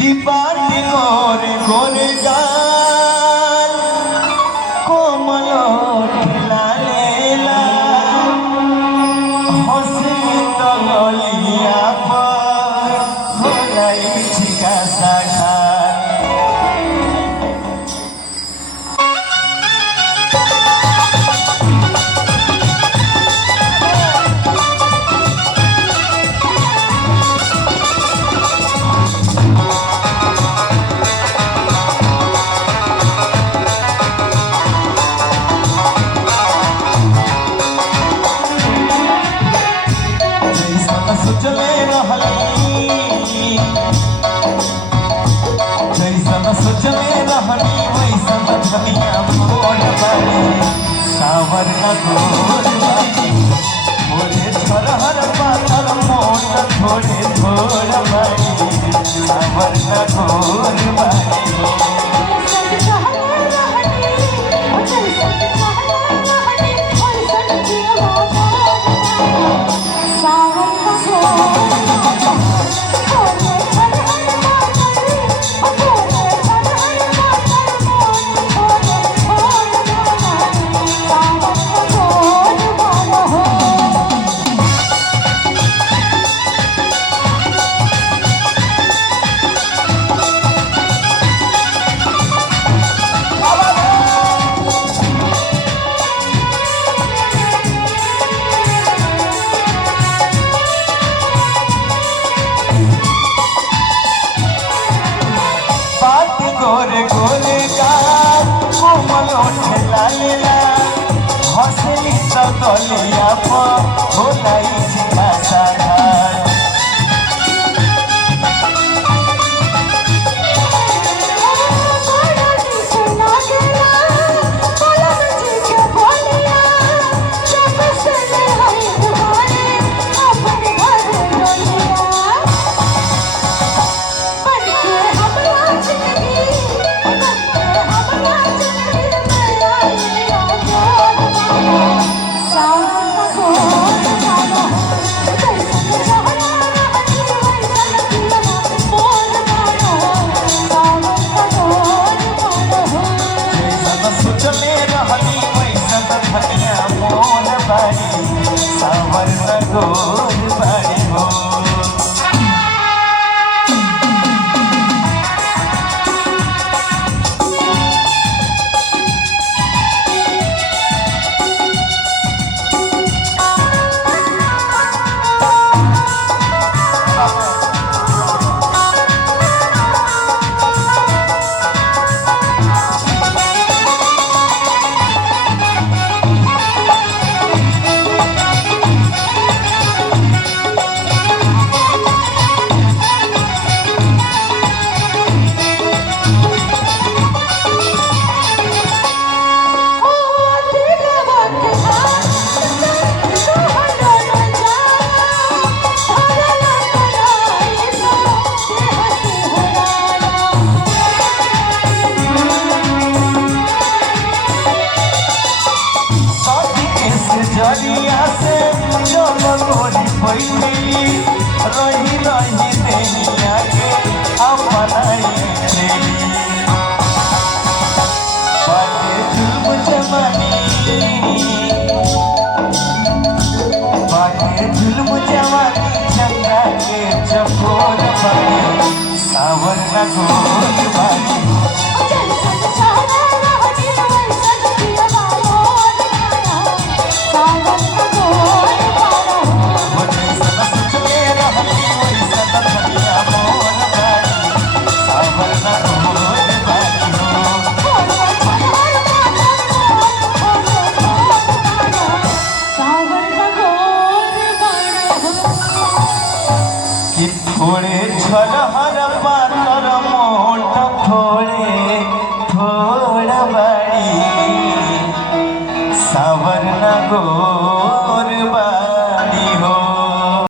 की बाटी गोरे गोरे गाल कोमल ठिलालेला हंसी तो गलिया पर होलाई छिका साखा सोचले रहनी वैसन धनिया मोड़ बाड़ी सावर न गोर बाड़ी मोरे छोरहर पाथर मोड़ थोड़े थोड़ बाड़ी सावर न गोर बाड़ी गोरे गोरे गाल कोमल ठेलालेला हंसली तो गलिया पर होलाई छिका साखा सावर न गोर बाड़ी हो जरिया से जल गोरी पैली रही रही देनिया के अपनाई चली बाटे जुल्म जवानी बाटे जुल्म जवानी चंदा के चकोर बाड़ी सावर न गोर बाड़ी थोड़े छलहर पातर मोट थोड़े थोड़ बड़ी सावर न गो